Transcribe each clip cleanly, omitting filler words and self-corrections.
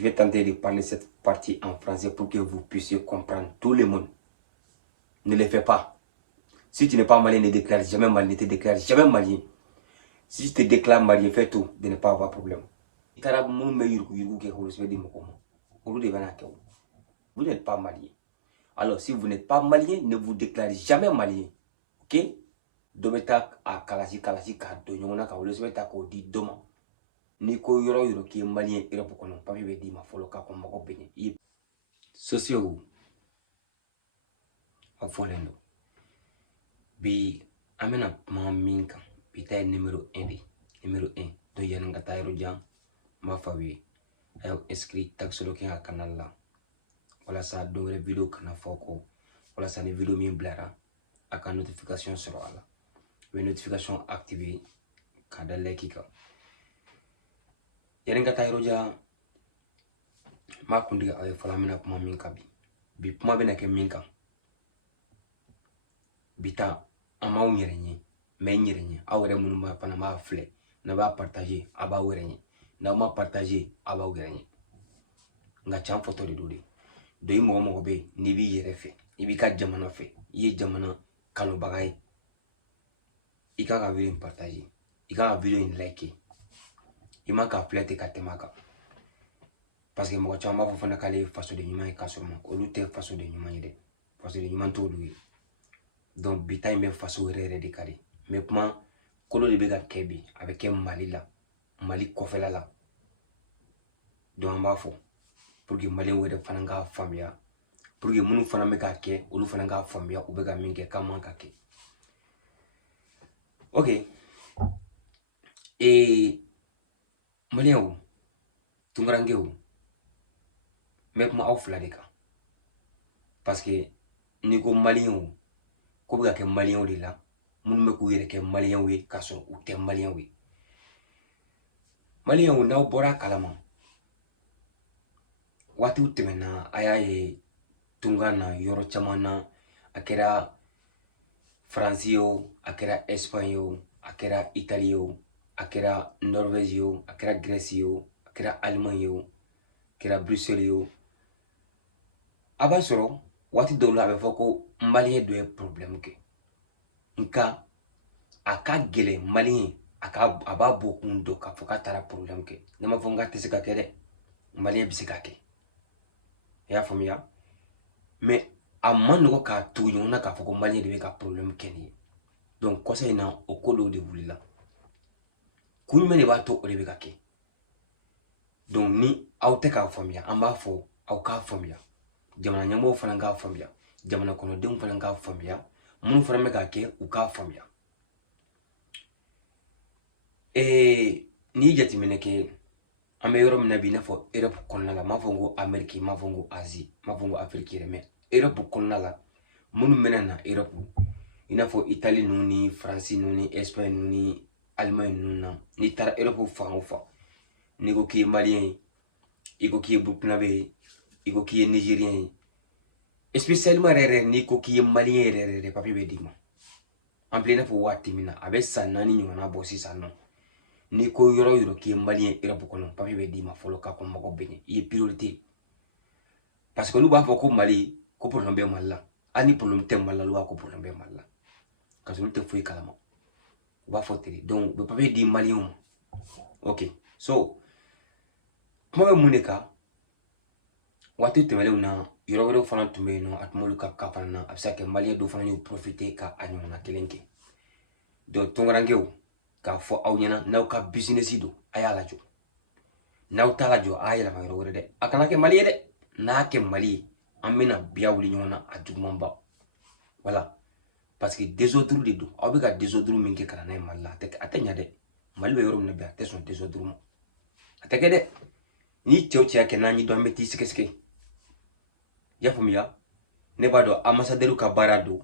Je vais tenter de parler cette partie en français pour que vous puissiez comprendre tout le monde. Ne le fais pas. Si tu n'es pas malien, ne déclare jamais malien, ne te déclare jamais malien. Si tu te déclares malien, fais tout de ne pas avoir problème. Vous n'êtes pas malien. Alors, si vous n'êtes pas malien, ne vous déclarez jamais malien. Ok? Dometa a kalasi ka donyona ka wolo sebeta ko di doma. Ni ko yoro ki malien ira pokono papi be di ma folo ka ko mako bene. Socio a folendo. Bi amena ma minka bi tay numéro 1 bi. Numéro 1 to yan nga tayro jang ma fawi ayo inscrit tak solo ki ha canal la. Wala sa dongre video kana foko. Wala sa ni video min blara aka notification sur ala. Les notifications activées quand les kika. Yarenga tayroja ma kundi ay falamina kuma minka bi kuma bena ke minka bita ama unyerenye me nyerenye awre munuma pana ma fle na ba partager aba werenye na ma partager aba werenye nga cham photo de dode do yi mo be ni bi yere fe ibi ka jamana fe yi jamana kanu bagay il y a un vidéo partager, il y a un vidéo like, il manque à plaire tes maka. Parce que moi, tu as ma fana kale façon de numéro kasuma, au lieu de façon de numéro de, façon de numéro tout lui. Donc, bitaille même façon de kale. Mais pour moi, kolo de bega kebi avec un Mali kofela la. Donc, on va faire pour que Mali ou de fananga famia, pour que munu fana mega ke, ou le fananga famia ou bega minge kama kake. Ok. Et malien ou tungarange ou mais ma off la deka parce que ni ko malien ou ko bega ke malien ou de la mun me ko yere ke malien ou kaso ou te malien ou na bora kalama wati utemena ayaye tungana yoro chamana akera Francio, akera Espagnol, akera Italio, akera Norvégio, akera Grécio, akera Allemagne, akera Bruxelles. Abasoro, wati dola be foko malien do problème ke. Nka aka gele malien aka aba bokun do ka foka tara problème ke. Nama fonga tesika kede malien bisika ke. Ya famia. Mais a manogo ka tuyona ka foko malien de ka problème keni. Donc quoi ça ina okolo de wulila. Kunyme ba to orebe ka ke. Donc ni aute ka famia amba fo au ka famia. Jamana nyamo fana ka famia. Jamana kono dem fana ka famia. Mun fana me ka ke u ka famia. Ni jati meneke ame yoro mnabi na fo Europe konna la mafongo Amerique mafongo Asie mafongo Afrique reme Europe konna la munu menana Europe ina fo Italie nuni France nuni Espagne nuni Allemagne nuna ni tara Europe fa ni ko ki malien iko ki burkinabé iko ki nigérien spécialement rere ni ko ki malien rere papi be dima en plein fo wati mina abe sanani nyona bossi sanno ni ko yoro ki malien Europe kono papi be dima folo ka ko mako bene y priorité parce que nous ba fo ko Mali ko problème be malla ani problème tem malla lu ko problème be malla ka so te fo kalama ba fo télé donc be papi di malien ok so kuma be muneka wati temele na yoro fana tumbe no atmolu ka fana na absa ke malien do fana ni profiter ka anyo na kelenke donc tongarangeu ka fo awnyana naw ka business do ayala jo naw tala jo ayala ma yoro de akana ke mali de na ke mali amina biya wuli nyona adjumamba voilà parce que des autres de do obika des autres minke kana na malla tek atenya de mali be yoro na biya te son des autres mo ateke de ni chochi ke na ni do meti sikeske ya famia ne ba do ambassadeur ka barado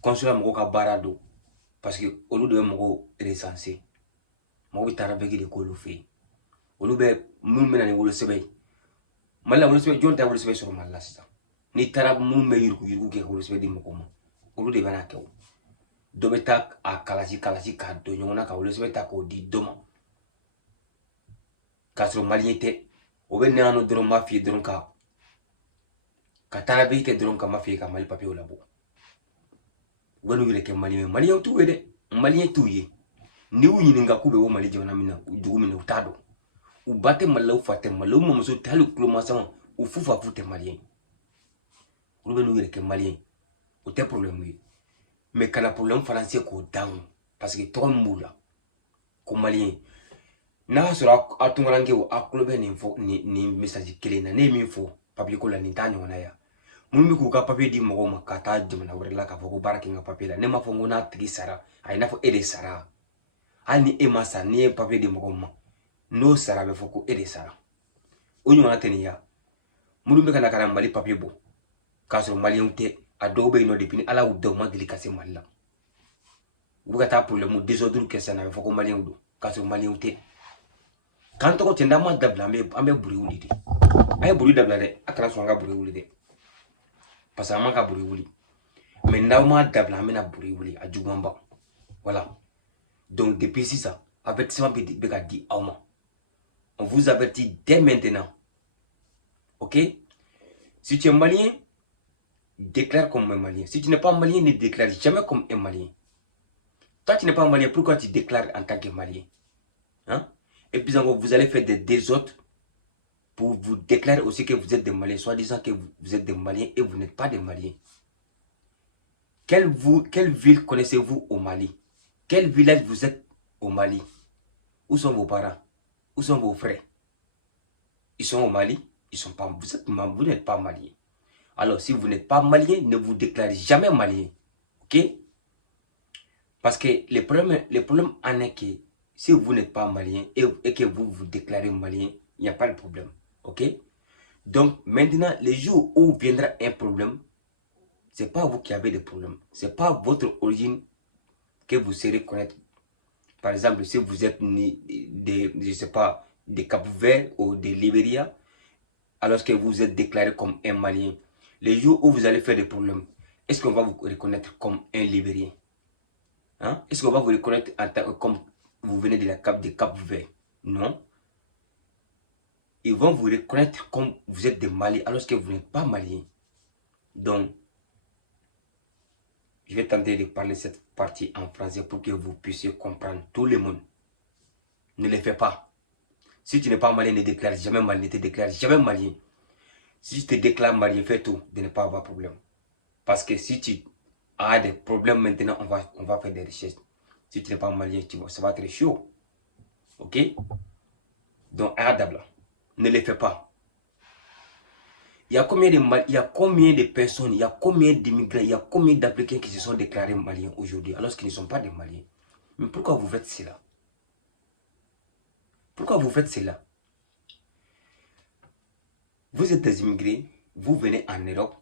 consulat mo ka barado parce que olu de mo recensé mo bi tara begi de ko lu fe olu be mun mena ni wolo sebe malla wolo sebe jonta wolo sebe sur malla sita ni tara mun me yurku ke wolo sebe di mo ko mo olu de bana kew do beta a kalasi ka do nyona ka wolo sebe ta ko di doma ka sur maliete O be nano dron ma fi dron ka tarabe ke dron ka ma fi ka mali papier la bo. Wanu wile ke malien tu wede malien tu ye ni wu yininga ku be wo mali jona mina dugu mina utado u bate malaw fate malaw mo so talu kloma sama u fufa fute malien u be wile ke malien o te problème yi mais kana problème français ko down parce que to mbula ko malien na sura atungarange o aklobe ni fo ni message kele na ne min fo papier ko la ni tanyo na ya mun bi ku ka papier di mo ma ka ta jamana wore la ka fo ko baraki nga papier la ne ma fo ngona tigi sara ay na fo ede sara ani e ma sa ni papier di mo ma no sara be fo ko ede sara o nyona teniya mun bi kana kana mali papier bo ka so malien te adobe no depuis ala ou do ma deli kase malla buga ta problème désordre que ça na fo ko malien do ka so malien te kan to ko tenda ma dabla ambe buri wuli de ay buri dabla de akara so nga buri wuli de parce que amaka buri wuli mais ndaw ma dabla amena buri wuli a jugumba voilà donc depuis ça avertissement be ka di awma on vous avertit dès maintenant. OK, si tu es malien déclare comme un malien. Si tu n'es pas malien, ne déclare jamais comme un malien. Toi, tu n'es pas malien, pourquoi tu déclares en tant que malien? Hein? Et puis encore, vous allez faire des désordres pour vous déclarer aussi que vous êtes des maliens, soit disant que vous êtes des maliens et vous n'êtes pas des maliens. Quelle ville connaissez-vous au Mali? Quel village vous êtes au Mali? Où sont vos parents? Où sont vos frères? Ils sont au Mali? Ils sont pas, vous n'êtes pas malien. Alors, si vous n'êtes pas malien, ne vous déclarez jamais malien. OK? Parce que le problème en est que si vous n'êtes pas malien et que vous vous déclarez malien, il n'y a pas de problème. OK? Donc, maintenant, le jour où viendra un problème, ce n'est pas vous qui avez des problèmes. Ce n'est pas votre origine que vous serez connaître. Par exemple, si vous êtes né je sais pas, de Cap-Vert ou de Libéria, alors que vous êtes déclaré comme un malien, le jour où vous allez faire des problèmes, est-ce qu'on va vous reconnaître comme un Libérien? Hein? Est-ce qu'on va vous reconnaître comme vous venez de Cap-Vert? Non. Ils vont vous reconnaître comme vous êtes des Maliens alors que vous n'êtes pas Malien. Donc, je vais tenter de parler cette partie en français pour que vous puissiez comprendre tout le monde. Ne le fais pas. Si tu n'es pas malien, ne déclare jamais malien, ne te déclare jamais malien. Si tu te déclares malien, fais tout de ne pas avoir de problème. Parce que si tu as des problèmes maintenant, on va faire des recherches. Si tu n'es pas malien, ça va être chaud. OK? Donc, adabla. Ne le fais pas. Il y a combien de personnes, il y a combien d'immigrants, il y a combien d'Africains qui se sont déclarés maliens aujourd'hui, alors qu'ils ne sont pas des Maliens. Mais pourquoi vous faites cela? Pourquoi vous faites cela? Vous êtes des immigrés, vous venez en Europe.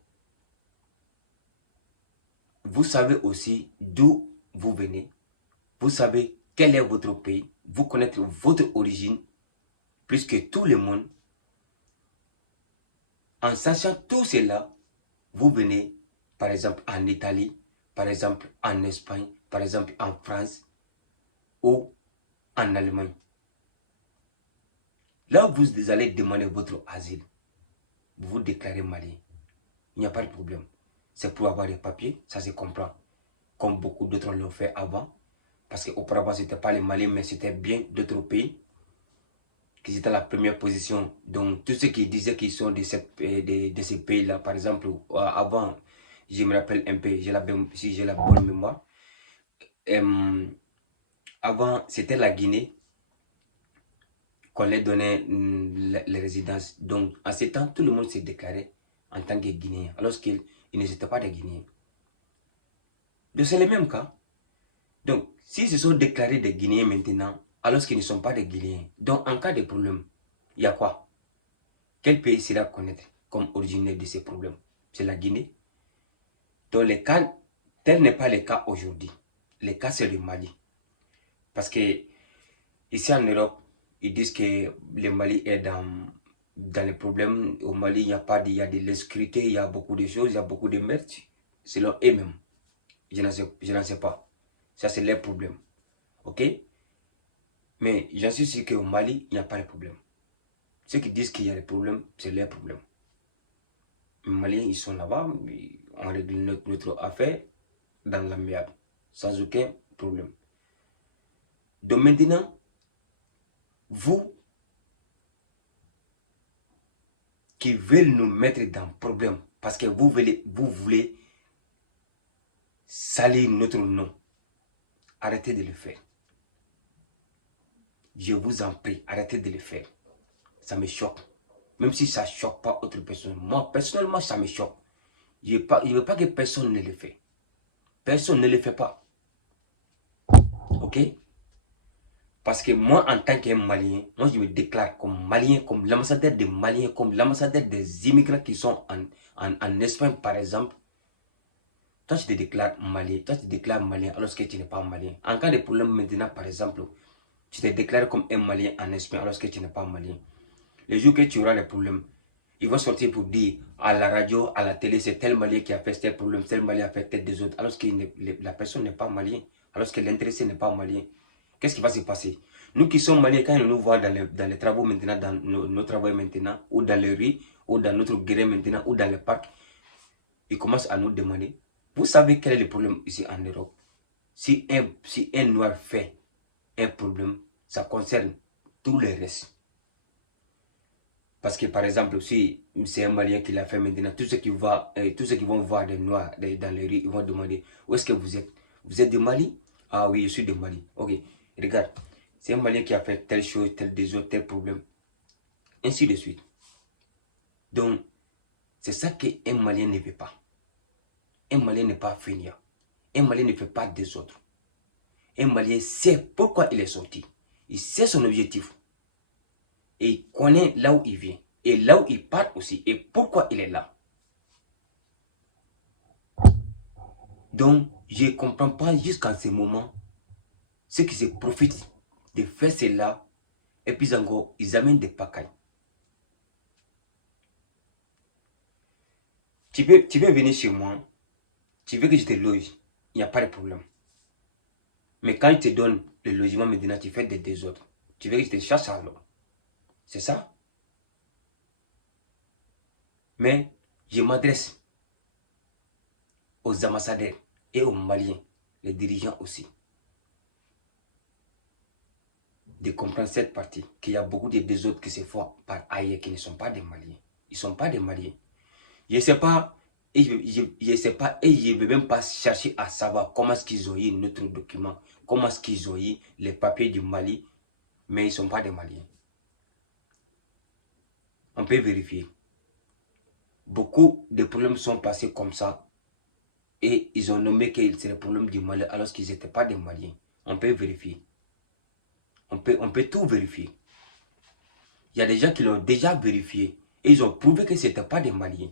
Vous savez aussi d'où vous venez. Vous savez quel est votre pays. Vous connaissez votre origine, plus que tout le monde. En sachant tout cela, vous venez, par exemple, en Italie, par exemple, en Espagne, par exemple, en France ou en Allemagne. Là, vous allez demander votre asile. Vous vous déclarez malien. Il n'y a pas de problème. C'est pour avoir des papiers, ça se comprend. Comme beaucoup d'autres l'ont fait avant. Parce qu'auparavant, ce n'était pas les Maliens, mais c'était bien d'autres pays qui étaient à la première position. Donc, tous ceux qui disaient qu'ils sont de ces pays-là, par exemple, avant, je me rappelle un peu, si j'ai la bonne mémoire, avant, c'était la Guinée qu'on leur donnait les résidences. Donc, en ce temps, tout le monde s'est déclaré en tant que Guinéen, alors qu'ils n'étaient pas des Guinéens. Donc, c'est le même cas. Donc, s'ils se sont déclarés des Guinéens maintenant, alors qu'ils ne sont pas des Guinéens, donc en cas de problème, il y a quoi? Quel pays sera connaître comme originaire de ces problèmes? C'est la Guinée. Donc, les cas, tel n'est pas le cas aujourd'hui. Le cas, c'est le Mali. Parce que, ici en Europe, ils disent que le Mali est dans les problèmes. Au Mali, il y a de l'insécurité, il y a beaucoup de choses, il y a beaucoup de meurtres. Selon eux-mêmes. Je n'en sais pas. Ça, c'est leur problème. OK? Mais j'en suis sûr qu'au Mali, il n'y a pas de problème. Ceux qui disent qu'il y a des problèmes, c'est leur problème. Les Maliens, ils sont là-bas, on règle notre affaire dans l'amiable, sans aucun problème. Donc maintenant, vous qui veulent nous mettre dans problème, parce que vous voulez salir notre nom, arrêtez de le faire. Je vous en prie, arrêtez de le faire. Ça me choque. Même si ça ne choque pas autre personne. Moi, personnellement, ça me choque. Je ne veux pas que personne ne le fait. Personne ne le fait pas. Ok? Parce que moi, en tant que Malien, moi, je me déclare comme Malien, comme l'ambassadeur des Maliens, comme l'ambassadeur des immigrants qui sont en Espagne, par exemple. Toi, tu te déclares Malien. Toi, tu te déclares Malien alors que tu n'es pas Malien. En cas de problème maintenant, par exemple, tu te déclares comme un Malien en Espagne alors que tu n'es pas Malien. Le jour que tu auras des problèmes, ils vont sortir pour dire à la radio, à la télé, c'est tel Malien qui a fait tel problème, tel Malien a fait tel des autres, alors que la personne n'est pas Malien, alors que l'intéressé n'est pas Malien. Qu'est-ce qui va se passer? Nous qui sommes Maliens, quand ils nous voient dans les travaux maintenant, dans nos travaux maintenant, ou dans les rues, ou dans notre gré maintenant, ou dans les parcs, ils commencent à nous demander, vous savez quel est le problème ici en Europe? Si un noir fait un problème, ça concerne tous les restes. Parce que par exemple, si c'est un Malien qui l'a fait maintenant, tous ceux qui vont voir des Noirs dans les rues, ils vont demander, où est-ce que vous êtes? Vous êtes de Mali? Ah oui, je suis de Mali. Ok, regarde, c'est un Malien qui a fait telle chose, tel désordre, tel problème. Ainsi de suite. Donc, c'est ça qu'un Malien ne veut pas. Un Malien n'est pas feignant. Un Malien ne fait pas des autres. Un Malien sait pourquoi il est sorti. Il sait son objectif. Et il connaît là où il vient. Et là où il part aussi. Et pourquoi il est là. Donc, je ne comprends pas jusqu'à ce moment ceux qui se profitent de faire cela. Et puis encore, ils amènent des pacailles. Tu veux venir chez moi. Tu veux que je te loge. Il n'y a pas de problème. Mais quand je te donne le logement maintenant, tu fais des désordres. Tu veux que je te chasse alors. C'est ça? Mais je m'adresse aux ambassadeurs et aux Maliens, les dirigeants aussi, de comprendre cette partie, qu'il y a beaucoup de désordres qui se font par ailleurs, qui ne sont pas des Maliens. Ils ne sont pas des Maliens. Je ne sais pas, et je sais pas, et je ne veux même pas chercher à savoir comment est-ce qu'ils ont eu notre document, comment est-ce qu'ils ont eu les papiers du Mali, mais ils ne sont pas des Maliens. On peut vérifier. Beaucoup de problèmes sont passés comme ça. Et ils ont nommé que c'est le problème du Mali alors qu'ils n'étaient pas des Maliens. On peut vérifier. On peut tout vérifier. Il y a des gens qui l'ont déjà vérifié. Et ils ont prouvé que ce n'était pas des Maliens.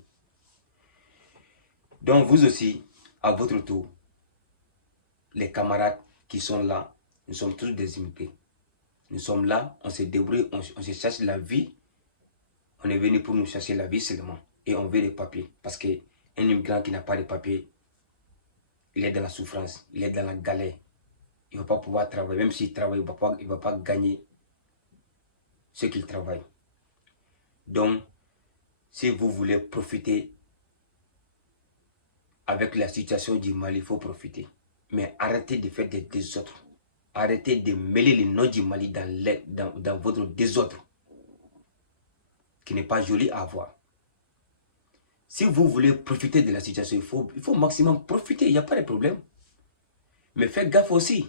Donc vous aussi, à votre tour, les camarades qui sont là, nous sommes tous des immigrés. Nous sommes là, on se débrouille, on se cherche la vie. On est venu pour nous chercher la vie seulement. Et on veut des papiers. Parce qu'un immigrant qui n'a pas de papiers, il est dans la souffrance, il est dans la galère. Il ne va pas pouvoir travailler. Même s'il travaille, il ne va pas gagner ce qu'il travaille. Donc, si vous voulez profiter avec la situation du Mali, il faut profiter. Mais arrêtez de faire des désordres. Arrêtez de mêler les noms du Mali dans votre désordre, qui n'est pas joli à voir. Si vous voulez profiter de la situation, il faut au maximum profiter, il n'y a pas de problème. Mais faites gaffe aussi.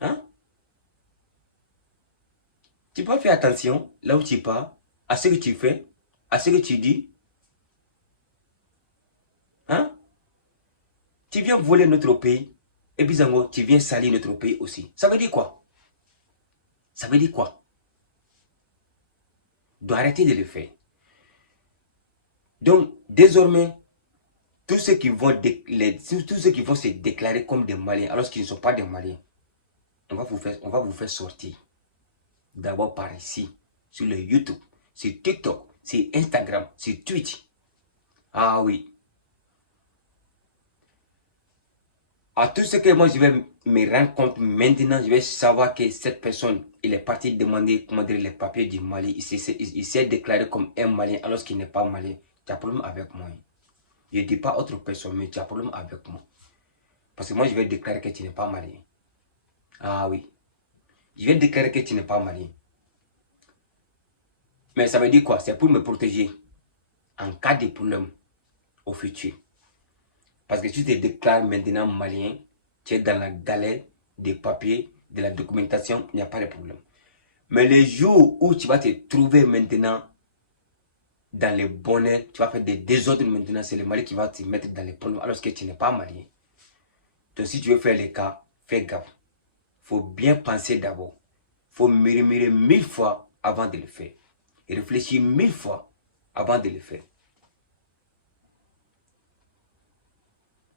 Hein? Tu peux faire attention là où tu pars, à ce que tu fais, à ce que tu dis. Hein? Tu viens voler notre pays, et puis tu viens salir notre pays aussi. Ça veut dire quoi? Ça veut dire quoi? Donc arrêtez de le faire. Donc désormais, tous ceux qui vont se déclarer comme des Maliens, alors qu'ils ne sont pas des Maliens, on va vous faire sortir. D'abord par ici, sur le YouTube, sur TikTok, sur Instagram, sur Twitch. Ah oui. À tout ce que moi je vais me rendre compte maintenant, je vais savoir que cette personne, il est parti demander, comment dire, les papiers du Mali. Il s'est déclaré comme un Malien alors qu'il n'est pas Malien. Tu as problème avec moi. Je ne dis pas autre personne, mais tu as problème avec moi. Parce que moi je vais déclarer que tu n'es pas Malien. Ah oui. Je vais déclarer que tu n'es pas Malien. Mais ça veut dire quoi? C'est pour me protéger en cas de problème au futur. Parce que si tu te déclares maintenant malien, tu es dans la galère des papiers, de la documentation, il n'y a pas de problème. Mais le jour où tu vas te trouver maintenant dans le bonheur, tu vas faire des désordres maintenant, c'est le Mali qui va te mettre dans les problèmes alors que tu n'es pas malien. Donc si tu veux faire les cas, fais gaffe. Il faut bien penser d'abord. Il faut murmurer 1000 fois avant de le faire. Et réfléchir 1000 fois avant de le faire.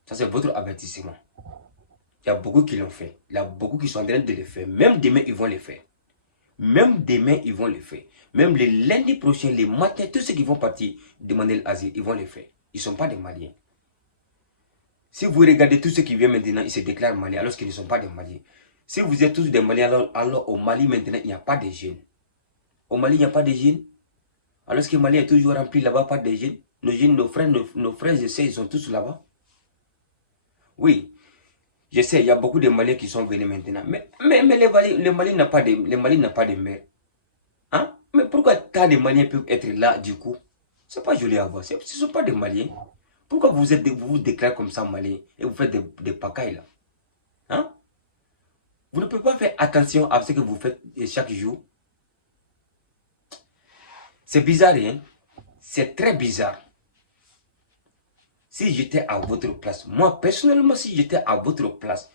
Ça, c'est votre avertissement. Il y a beaucoup qui l'ont fait. Il y a beaucoup qui sont en train de le faire. Même demain, ils vont le faire. Même demain, ils vont le faire. Même le lundi prochain, les matins, tous ceux qui vont partir demander l'asile, ils vont le faire. Ils ne sont pas des Maliens. Si vous regardez tous ceux qui viennent maintenant, ils se déclarent Maliens alors qu'ils ne sont pas des Maliens. Si vous êtes tous des Maliens, alors au Mali maintenant, il n'y a pas de jeunes. Au Mali, il n'y a pas de jeunes. Alors que le Mali est toujours rempli là-bas par des jeunes. Nos jeunes, nos frères, je sais, ils sont tous là-bas. Oui, je sais, il y a beaucoup de Maliens qui sont venus maintenant. Mais les Mali n'a pas de mère. Hein? Mais pourquoi tant de Maliens peuvent être là du coup? C'est pas joli à voir. Ce ne sont pas des Maliens. Pourquoi vous vous déclarez comme ça Maliens et vous faites des pacailles là? Hein? Vous ne pouvez pas faire attention à ce que vous faites chaque jour. C'est bizarre, hein? C'est très bizarre. Si j'étais à votre place, moi personnellement, si j'étais à votre place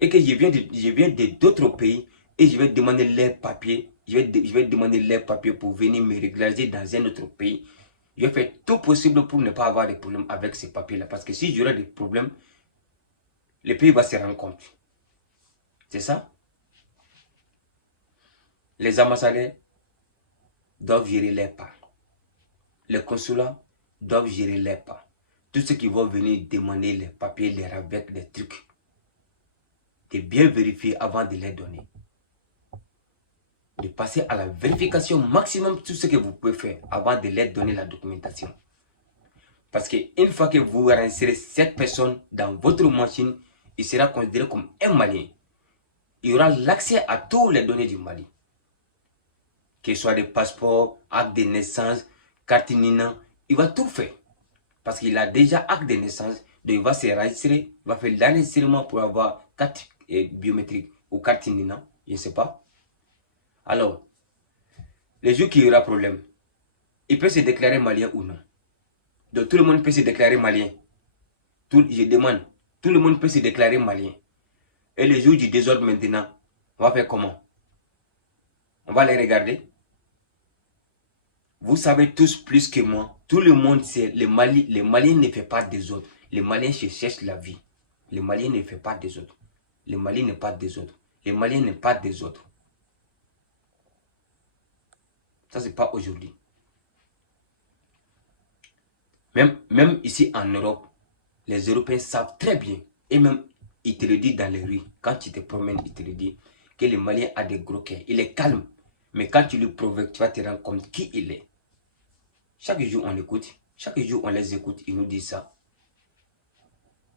et que je viens d'autres pays et je vais demander leurs papiers, je vais demander leurs papiers pour venir me régulariser dans un autre pays, je vais faire tout possible pour ne pas avoir de problème avec ces papiers-là. Parce que si j'aurai des problèmes, le pays va se rendre compte. C'est ça? Les ambassadeurs doivent gérer leurs pas. Les consulats doivent gérer leurs pas. Tous ceux qui vont venir demander les papiers, les rabais, les trucs, de bien vérifier avant de les donner. De passer à la vérification maximum tout ce que vous pouvez faire avant de leur donner la documentation. Parce qu'une fois que vous rentrez cette personne dans votre machine, il sera considéré comme un Malien. Il aura l'accès à toutes les données du Mali. Que ce soit des passeports, actes de naissance, carte Nina, il va tout faire. Parce qu'il a déjà acte de naissance, donc il va se registrer, il va faire l'enregistrement pour avoir carte biométrique ou carte Nina, je ne sais pas. Alors, les jours qu'il y aura problème, il peut se déclarer malien ou non. Donc tout le monde peut se déclarer malien. Je demande, tout le monde peut se déclarer malien. Et les jours du désordre maintenant, on va faire comment? On va les regarder. Vous savez tous plus que moi. Tout le monde sait, les Maliens ne font pas des autres. Les Maliens cherchent la vie. Les Maliens ne font pas des autres. Les Maliens n'est pas des autres. Les Maliens n'est pas des autres. Ça, c'est pas aujourd'hui. Même ici en Europe, les Européens savent très bien. Et même, ils te le disent dans les rues. Quand tu te promènes, ils te le disent que le Malien a des gros cœurs. Il est calme. Mais quand tu le provoques, tu vas te rendre compte qui il est. Chaque jour, on l'écoute. Chaque jour, on les écoute. Ils nous disent ça.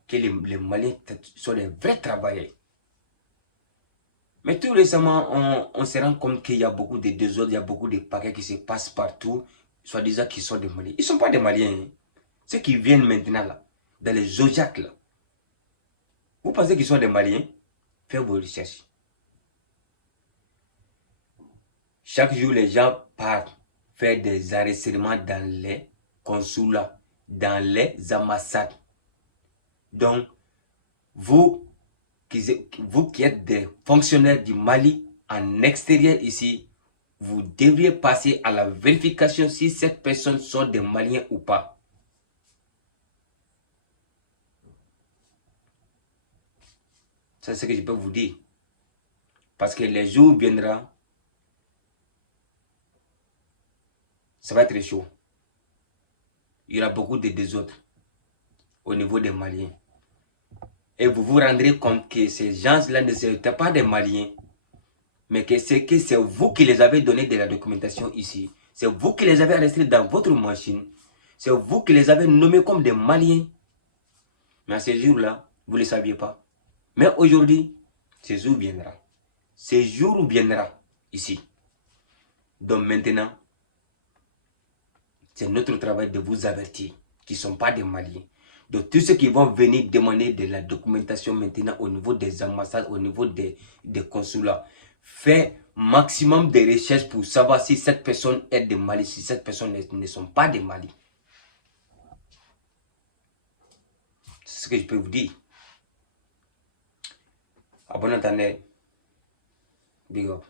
Que les Maliens sont des vrais travailleurs. Mais tout récemment, on se rend compte qu'il y a beaucoup de désordres, il y a beaucoup de paquets qui se passent partout, soi-disant qu'ils sont des Maliens. Ils ne sont pas des Maliens. Hein. Ceux qui viennent maintenant là, dans les Zodiacs là. Vous pensez qu'ils sont des Maliens? Faites vos recherches. Chaque jour, les gens partent faire des enregistrements dans les consulats, dans les ambassades. Donc, vous qui êtes des fonctionnaires du Mali en extérieur ici, vous devriez passer à la vérification si cette personne sont des Maliens ou pas. C'est ce que je peux vous dire. Parce que les jours viendront, ça va être chaud. Il y aura beaucoup de désordres au niveau des Maliens. Et vous vous rendrez compte que ces gens-là ne étaient pas des Maliens, mais que c'est vous qui les avez donné de la documentation ici. C'est vous qui les avez arrêtés dans votre machine. C'est vous qui les avez nommés comme des Maliens. Mais à ce jour-là, vous ne le saviez pas. Mais aujourd'hui, ce jour viendra. Ce jour viendra ici. Donc maintenant, c'est notre travail de vous avertir qu'ils ne sont pas des Maliens. Donc tous ceux qui vont venir demander de la documentation maintenant au niveau des ambassades, au niveau des consulats, faites maximum de recherches pour savoir si cette personne est de Mali, si cette personne ne sont pas de Mali. C'est ce que je peux vous dire. À bon entendeur, big up.